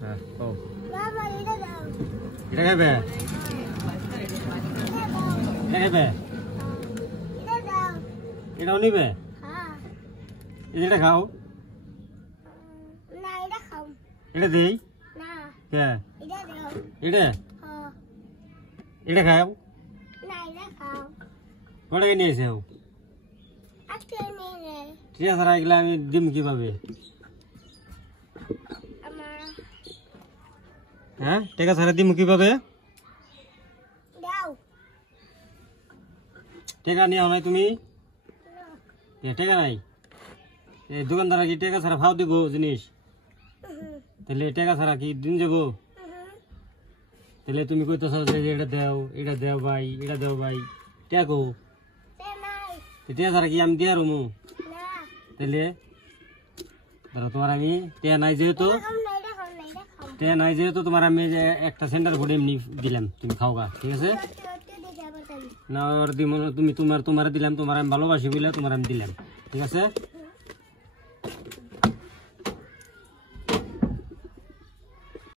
হ্যাঁ ও বাবা এটা দাও এটা খাবে এটা খাবে এটা দাও এটাও নিবে হ্যাঁ এটা খাও না এটা খাও এটা দেই না কে এটা দাও এটা হ্যাঁ এটা খাও না এটা খাও কটা নিয়ে এসে আজকে নিয়ে নে ঠিক আছে এগুলো আমি দিম কিভাবে আমার হ্যাঁ টাকা ছাড়া দিম কিভাবে দাও টাকা নিয়ে নাই তুমি না টাকা নাই এই দোকানদার কি টাকা ছাড়া ভাও দিব জিনিস তাহলে টাকা ছাড়া কি দিন যাবো তাহলে তুমি কইতেছ যে এটা দেও ভাই এটা দেও ভাই টাকা কো নাই টাকা ছাড়া কি আমি দিয়ে রমু না তাহলে ধরো তোমার আমি টাকা নাই যেহেতু খাও না এটা খাও না এটা খাও টাকা নাই যেহেতু তোমার আমি যে একটা সেন্টার ভোট এমনি দিলাম তুমি খাও গা ঠিক আছে দেখে আবার না ওর দিব তুমি তোমার দিলাম তোমার আমি ভালোবাসি বলে তোমার আমি দিলাম ঠিক আছে